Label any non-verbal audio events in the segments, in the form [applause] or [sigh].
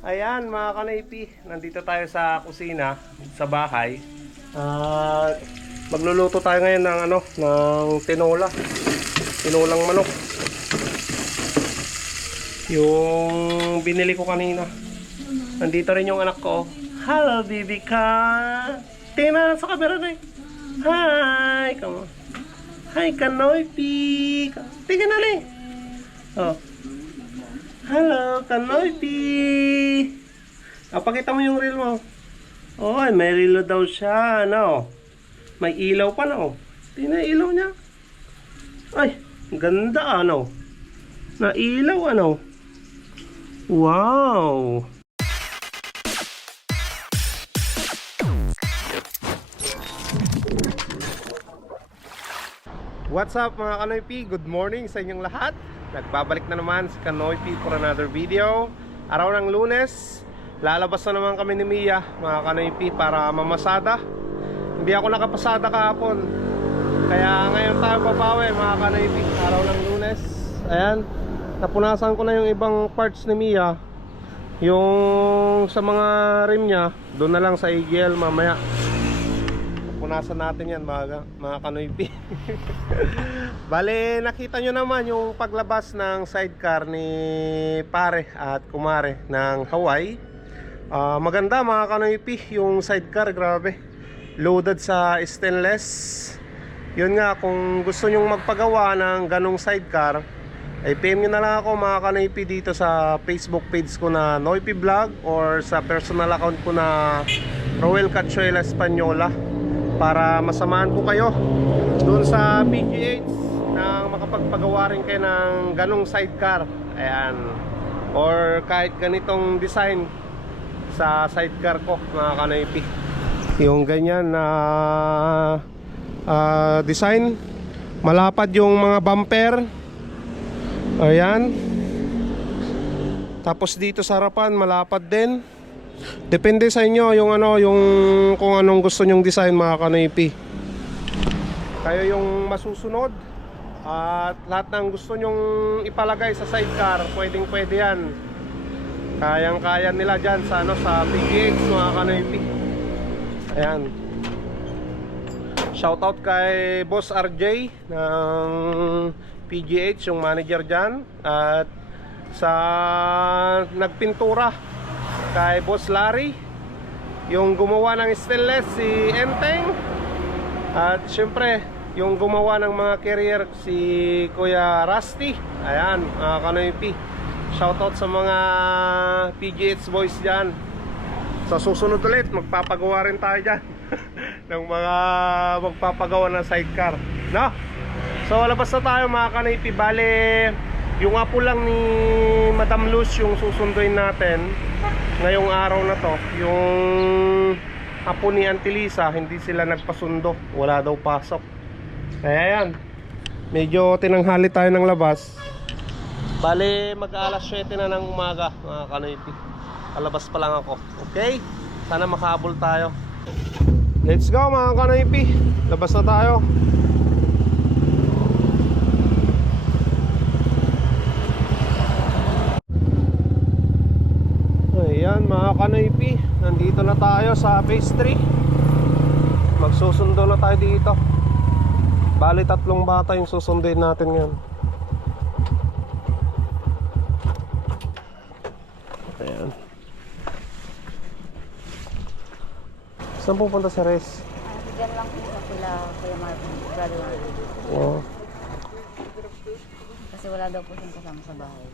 Ayan mga kanaypi, nandito tayo sa kusina, sa bahay. At magluluto tayo ngayon ng ano, ng tinola. Tinolang manok. Yung binili ko kanina. Nandito rin yung anak ko. Hello, baby ka. Tingnan na sa camera na eh. Hi, come on. Hi, Kanoypi. Tingnan na. Oh. Hello, Kanoypi. Ah, pakita mo yung reel mo. Oh, may reel daw siya, ano? May ilaw pa na, oh. Tingnan ilaw niya. Ay, ganda, ano? Na ilaw, ano? Wow! What's up mga Kanoy P? Good morning sa inyong lahat. Nagbabalik na naman si Kanoy P for another video. Araw ng lunes, lalabas na naman kami ni Mia mga Kanoy P para mamasada. Hindi ako nakapasada kahapon. Kaya ngayon tayo babawi mga Kanoy P. Araw ng lunes. Ayan, napunasan ko na yung ibang parts ni Mia. Yung sa mga rim niya, doon na lang sa AGL mamaya punasan natin yan mga, mga kanoypi. [laughs] Bale nakita nyo naman yung paglabas ng sidecar ni pare at kumare ng Hawaii. Ah, Maganda mga kanoypi yung sidecar grabe. Loaded sa stainless. Yun nga kung gusto nyong magpagawa ng ganong sidecar ay PM nyo na lang ako mga kanoypi dito sa Facebook page ko na Noipi Vlog or sa personal account ko na Roel Cachuela Española para masamahan ko kayo doon sa PGH na makapagpagawa rin kayo ng ganong sidecar. Ayan. Or kahit ganitong design sa sidecar ko mga kanoypi yung ganyan na ah, design malapad yung mga bumper. Ayan. Tapos dito sa harapan malapad din Depende sa inyo yung ano, yung kung anong gusto nyong design mga kanoypi. Kayo yung masusunod at lahat ng gusto nyong ipalagay sa sidecar, pwedeng pwede yan. Kayang-kaya nila dyan sa ano sa PGH mga kanoypi. Ayan. Shoutout kay Boss RJ ng PGH, yung manager dyan. At sa nagpintura kay Boss Larry yung gumawa ng stainless si Enteng at syempre yung gumawa ng mga carrier si Kuya Rusty. Ayan mga kanoypi. Shoutout sa mga PGH boys dyan. Sa susunod ulit magpapagawa rin tayo dyan. [laughs] Ng mga magpapagawa ng sidecar. No? so labas na tayo mga kanoypi. Bale yung apo lang ni Madam Luz yung susunduin natin ngayong araw na to. Yung apo ni Antilisa hindi sila nagpasundo. Wala daw pasok. Kaya yan. Medyo tinanghali tayo ng labas. Bale mag alas 7 na ng umaga mga kanoypi kalabas pa lang ako. Okay? Sana makahabol tayo. Let's go mga kanoypi labas na tayo Ayan mga kanoypi Nandito na tayo sa phase 3 Magsusundo na tayo dito Bali tatlong bata yung susunduin natin ngayon Ayan Saan pupunta si Res? Diyan lang po sa sila Kuya Marvin, brother. Oh. Kasi wala daw po siyang kasama sa bahay.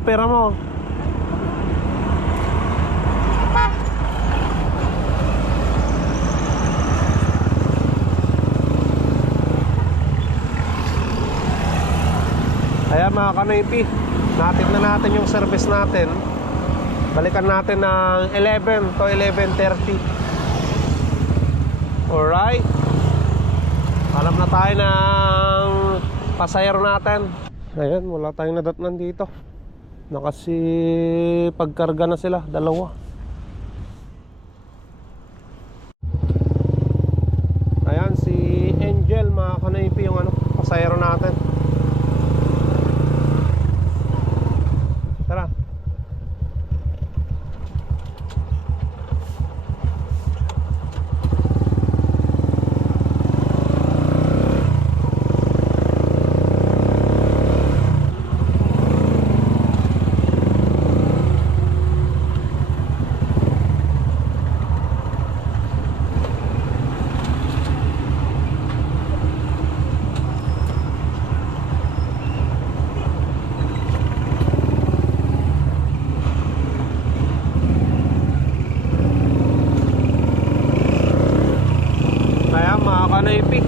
Pera mo. Ayan mga kanaypi, natin na natin yung service natin. Balikan natin ng 11 to 11.30. Alright. Alam na tayo ng pasayero natin. Ayan, wala tayong nadatnan dito. Nakasi pagkarga na sila, dalawa. Ayan, si Angel, mga kanaypi yung ano, pasayero natin. Tara. Kaya mga kanaypi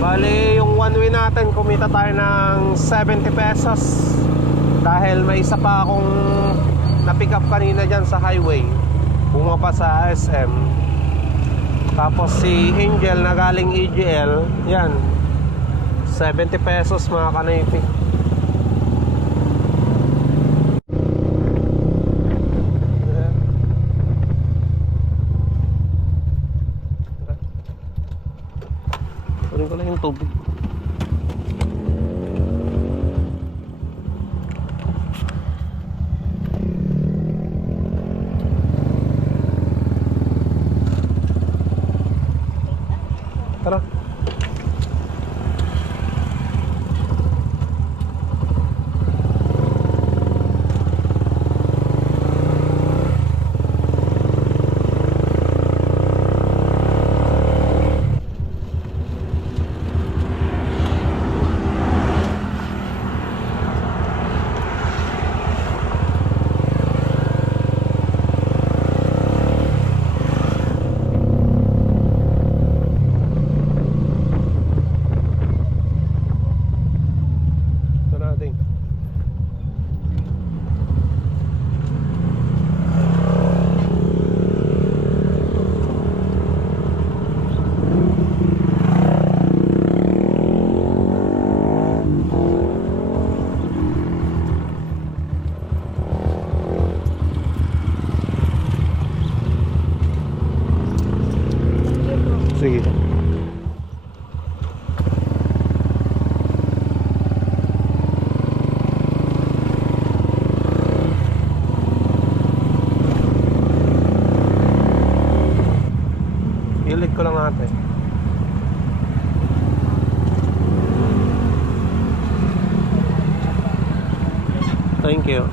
Bali yung one way natin Kumita tayo ng 70 pesos. Dahil may isa pa akong Na-pick up kanina dyan sa highway. Bumaba sa SM Tapos si Angel na galing EGL Yan. 70 pesos mga kanaypi Thank you.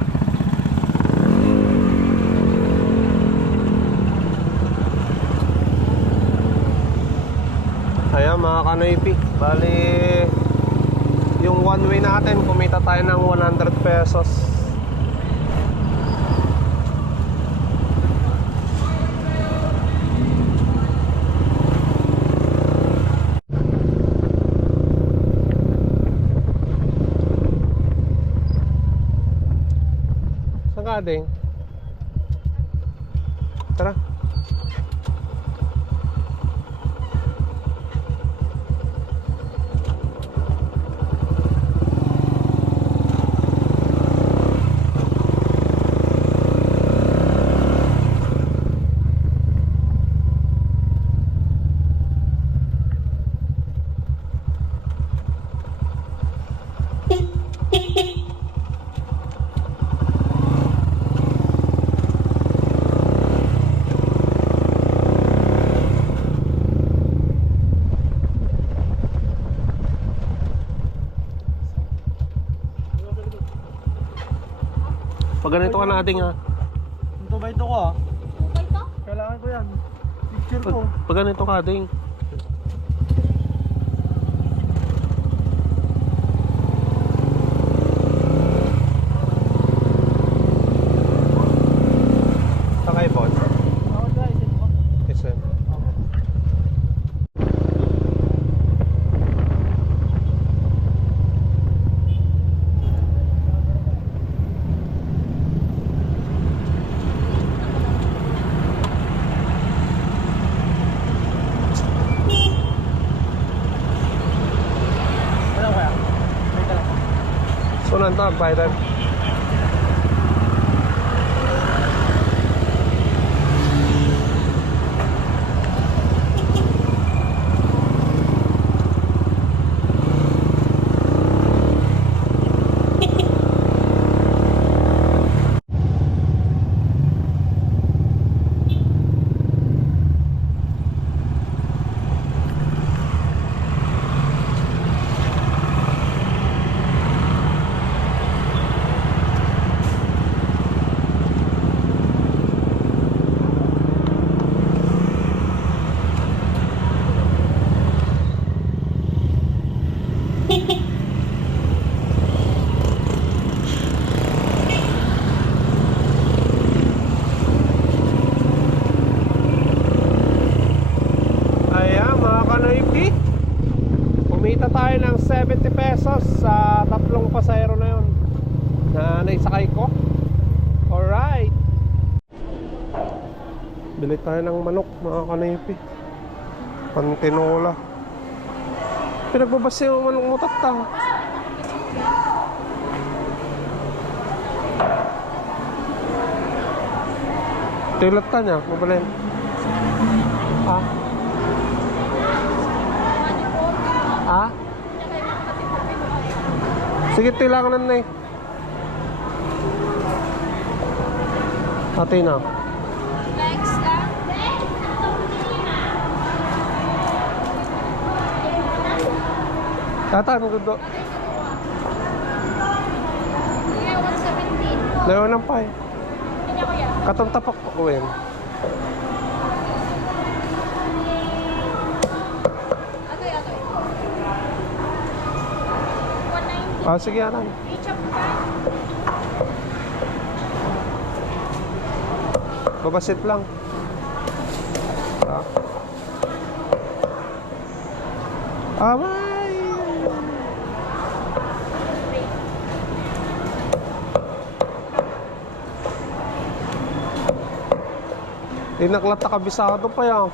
Ayan mga kanaypi. Bali, yung one way natin, kumita tayo ng 100 pesos. Saan Pag ganito ka na ating ha. Ito ba ito ko ah? Kailangan ko yan. Picture Pag, ko. pag ganito ka ating. To, nagbayad. Ayan mga kanoypi Kumita tayo ng 70 pesos sa tatlong pasayro na yun Na naisakay ko Alright Bili tayo ng manok mga kanoypi Pantinola. Pinagbabas yung manok mo tatang Tilat ta niya, mabalin. Ah? Ah? Sige, tilangan na eh. Ate na. Next, ah. Tata, ang gundo. Sige, 117. Layo ng pa eh. Kanya ko yan. Katong tapak pa ko eh. Atoy, atoy. 190. Ah, sige, anan. Five. Babasit lang. Ah. Amay! Inaklata kabisado pa yan.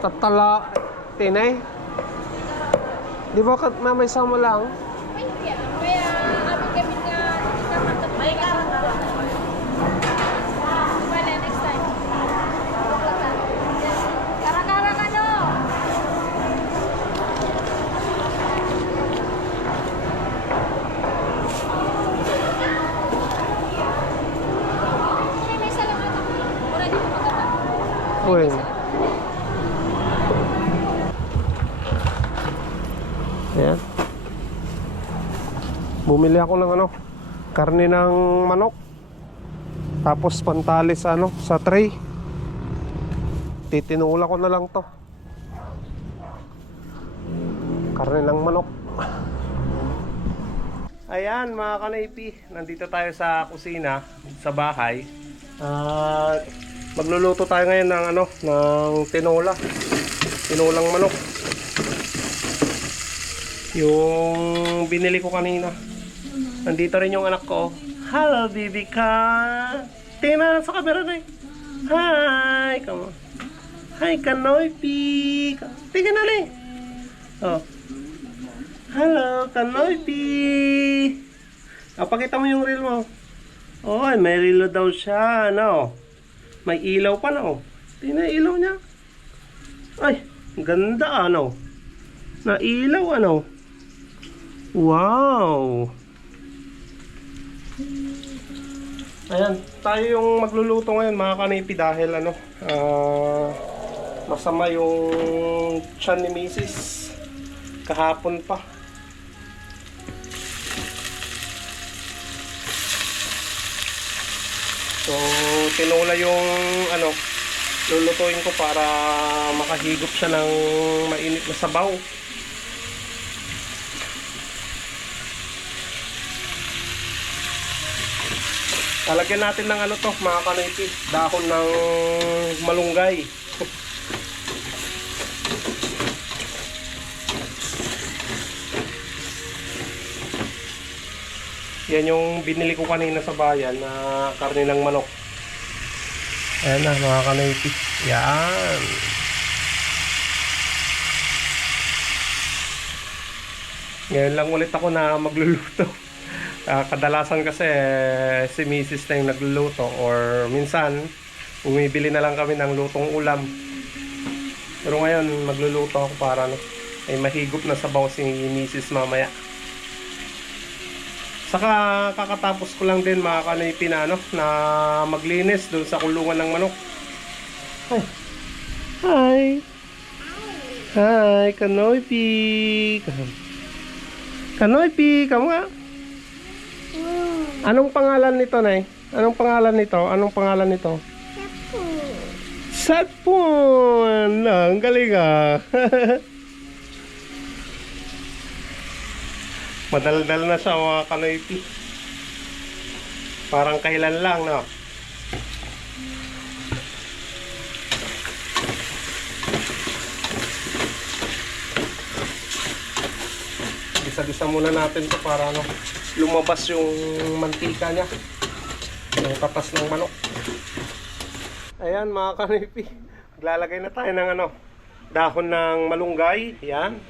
Tatala, tinay. Di ba kat mamay sama lang? Ay, kaya. Kaya, amin kami nga, hindi ka matapay ka. Diba, next time. Buklatan. Kara-kara ka, no? Ay, may isa lang ata. Wala dito maganda. Uy. Ayan. Bumili ako ng ano, karne ng manok. Tapos pantali sa ano, sa tray. Titinula ko na lang to. Karne ng manok. Ayan mga kanaypi, nandito tayo sa kusina, sa bahay. At magluluto tayo ngayon ng ano, ng tinola. Tinolang manok. Yung binili ko kanina. Nandito rin yung anak ko. Hello, baby ka. Tingnan na sa camera na eh. Hi, come on. Hi, Kanoypi. Tingnan na eh. Oh. Hello, Kanoypi. Ah, pakita mo yung reel mo. Oh, may relo daw siya, ano? May ilaw pa, no? Tingnan yung ilaw niya. Ay, ganda, ano? Na ilaw, ano? Wow! Ayan, tayo yung magluluto ngayon mga kanipi dahil ano, ah, masama yung tiyan ni Mrs. kahapon pa. So, tinula yung ano, lulutuin ko para makahigop siya ng mainit na sabaw. Lalagyan natin ng ano to, mga kanipi, dahon ng malunggay. [laughs] Yan yung binili ko kanina sa bayan na karne ng manok. Ayan na mga kanipi. Yan. Ngayon lang ulit ako na magluluto. [laughs] Ah, kadalasan kasi eh, si Mrs. na yung nagluluto or minsan umibili na lang kami ng lutong ulam. Pero ngayon magluluto ako para no, ay mahigop na sabaw si Mrs. mamaya. Saka kakatapos ko lang din mga kanoypi na, ano, na maglinis doon sa kulungan ng manok. Hi! Hi! Hi, Kanoypi! Kanoypi, kamu nga? Anong pangalan nito, Nay? Anong pangalan nito? Anong pangalan nito? Satpon! Ah, Ang galing ah! [laughs] Madaldal na siya mga kanoypi. Parang kailan lang, no? Gisa-gisa muna natin to para ano, lumabas yung mantika niya. Yung katas ng manok. Ayan mga kanipi. Maglalagay na tayo ng ano, dahon ng malunggay. Yan.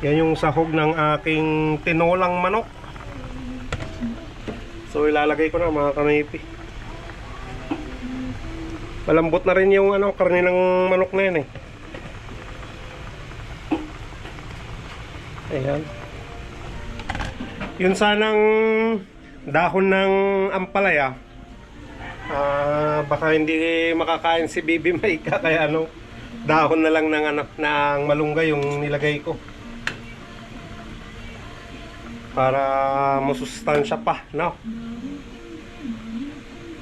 Yan yung sahog ng aking tinolang manok. So ilalagay ko na mga kanipi. Malambot na rin yung ano, karne ng manok na yan eh. Ayan. Yun sanang dahon ng ampalaya. Ah, baka hindi makakain si Bibi [laughs] Maika kaya ano, dahon na lang ng ano, ng malunggay yung nilagay ko. Para masustansya pa, no?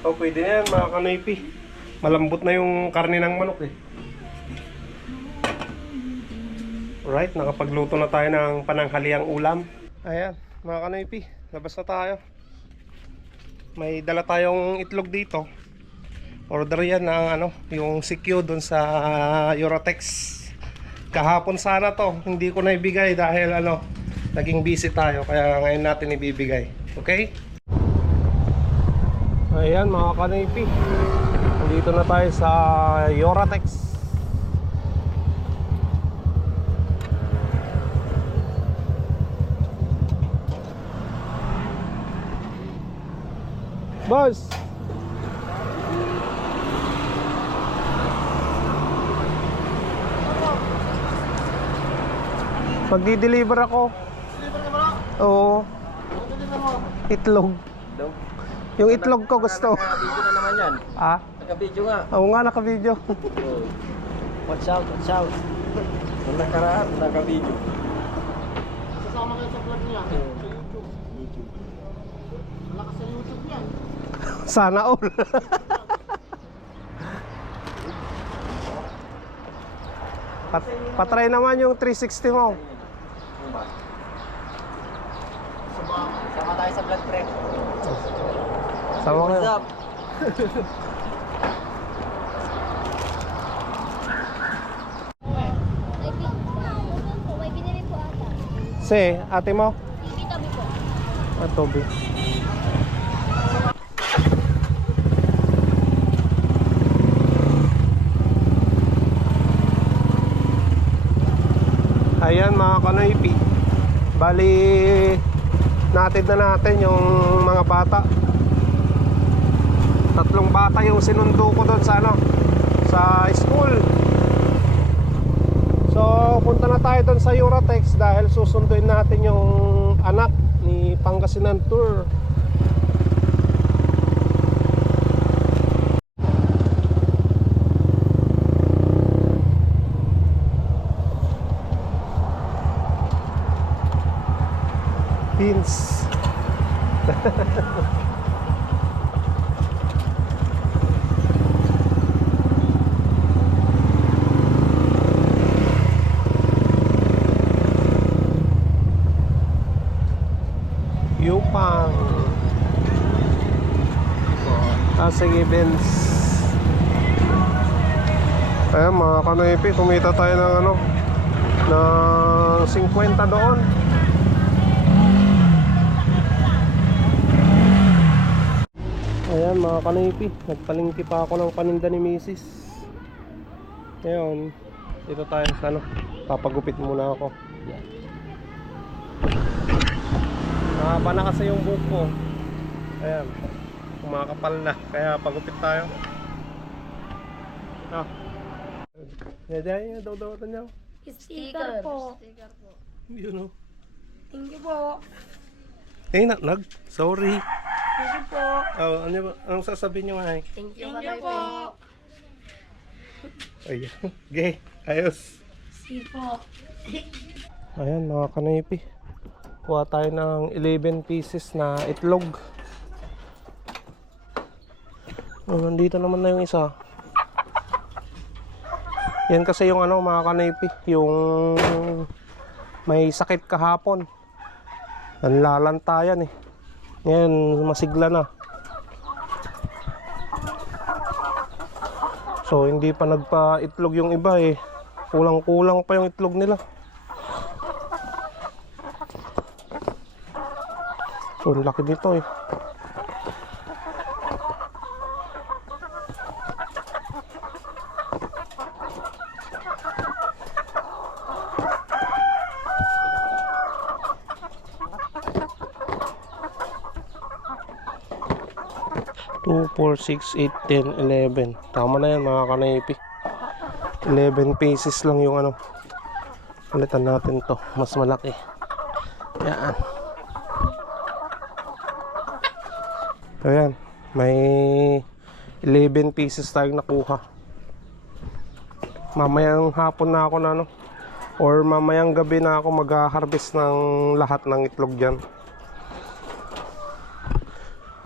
Oh, pwede yan mga kanoypi. Malambot na yung karne ng manok eh. Alright, nakapagluto na tayo ng pananghaliang ulam. Ayan, mga kanoypi, labas na tayo. May dala tayong itlog dito. Order yan ng ano, yung CQ doon sa Eurotex. Kahapon sana to, hindi ko na ibigay dahil ano, naging busy tayo kaya ngayon natin ibibigay. Okay? Ayan mga kanoypi. Nandito na tayo sa Eurotex. Boss! Magdi-deliver ako. Oo. Itlog. Yung itlog ko gusto. Naka-video na naman yan. Ah? Naka-video nga. Oo nga, naka-video. Oh. Watch out, watch out. [laughs] Nung nakaraan, naka-video. Sasama kayo sa vlog niya. Sa YouTube. YouTube. Malakas sa YouTube yan. Sana all. [laughs] Pat patry naman yung 360 mo. Sama tayo sa vlog, pre. Sama ko. What's up? Si, ate mo? Mo po. Ah, Toby. Ayan mga kanoypi. Bali, natin na natin yung mga bata. Tatlong bata yung sinundo ko doon sa ano, sa school. So, punta na tayo doon sa Eurotex dahil susunduin natin yung anak ni Pangasinan Tour. Beans. [laughs] Yupang. Sige, Benz. Ayan, mga kanoipi, kumita tayo ng ano, ng 50 doon. Ayan, mga kanoipi, nagpalingki pa ako ng paninda ni Mrs. Ngayon, dito tayo sa ano, papagupit muna ako. Nakaba na kasi yung buhok ko. Ayan. Kumakapal na. Kaya pagupit tayo. Ah. Yan, yan, yan. Daw, daw, daw, daw. Sticker po. Yun o. Thank you po. Eh, nag. Sorry. Thank you po. Oh, ano ba? Anong sasabihin nyo ay? Thank you, Thank you po. Ay, gay. Ayos. Si po. Ayan, mga kanipi. Kuha tayo ng 11 pieces na itlog. Oh, nandito naman na yung isa. Yan kasi yung ano, mga kanipi. Yung may sakit kahapon. Nanlalantayan eh. Ngayon, masigla na. So, hindi pa nagpa-itlog yung iba eh. Kulang-kulang pa yung itlog nila. So, laki nito eh. Two, four, six, eight, ten, eleven. Tama na yan mga kanaypi. 11 pieces lang yung ano. Ulitan natin to. Mas malaki. Yan. So yan, may 11 pieces tayong nakuha. Mamayang hapon na ako na ano, or mamayang gabi na ako mag-harvest ng lahat ng itlog dyan.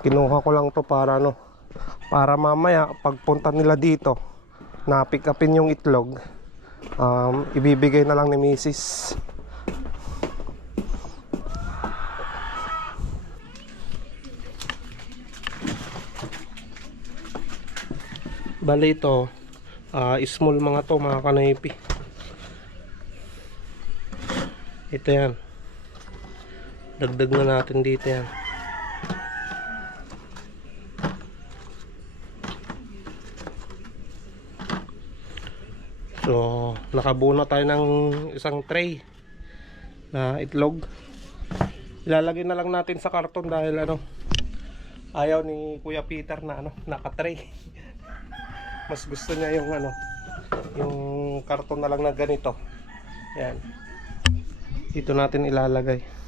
Kinuha ko lang to para ano, para mamaya pagpunta nila dito, na pick upin yung itlog, um, ibibigay na lang ni Mrs. Bali ito, ah, small mga to mga kanaypi. Ito yan. Dagdag na natin dito yan. So, nakabuo na tayo ng isang tray na itlog. Ilalagay na lang natin sa karton dahil ano, ayaw ni Kuya Peter na ano, naka-tray. [laughs] Mas gusto niya yung ano, yung karton na lang na ganito. Yan. Dito natin ilalagay.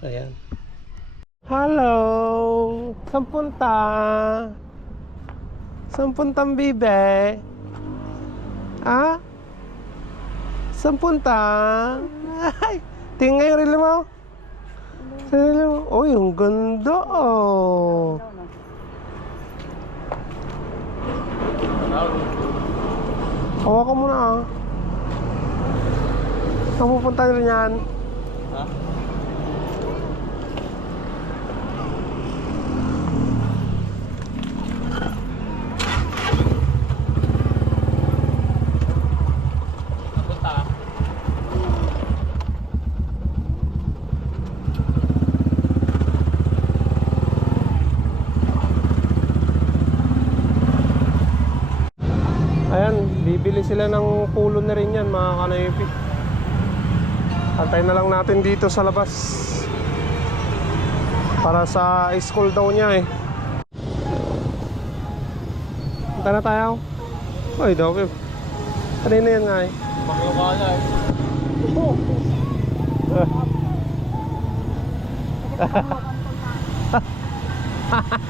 Ayan. Hello! Saan punta? Saan puntang bibe? Ha? Saan punta? Ay! Tingnan yung relo mo. Relo mo. Oh, yung ganda oh. Hawakan mo na ah. Saan pupunta rin yan? Ayan, bibili sila ng pulo na rin yan mga kanaypi. Antay na lang natin dito sa labas. Para sa school daw niya eh. Punta na tayo. Ay, daw. eh. Kanina yan nga eh. Makiwala eh. Dito [laughs]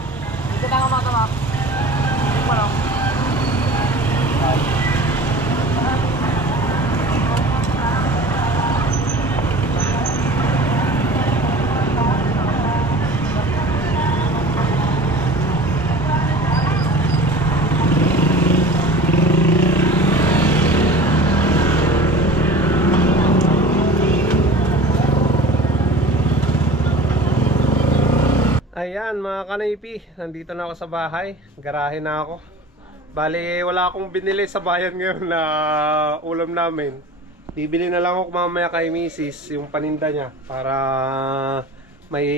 kanaypi, nandito na ako sa bahay. Garahe na ako. Bali, wala akong binili sa bayan ngayon na ulam namin. Bibili na lang ako mamaya kay Mrs. yung paninda niya para may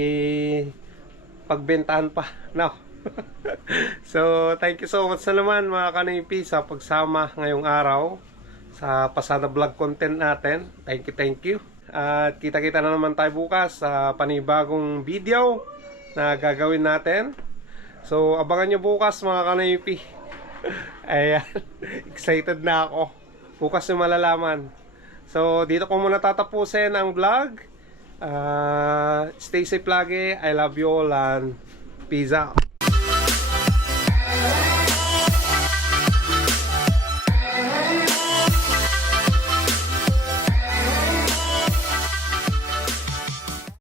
pagbentahan pa. No? [laughs] so, thank you so much na naman mga kanaypi sa pagsama ngayong araw sa pasada vlog content natin. Thank you, thank you. At kita-kita na naman tayo bukas sa panibagong video na gagawin natin. So, abangan nyo bukas mga kanaypi. [laughs] Ayan, excited na ako. Bukas yung malalaman. So, dito ko muna tatapusin ang vlog. Ah, stay safe lagi. I love you all and peace out.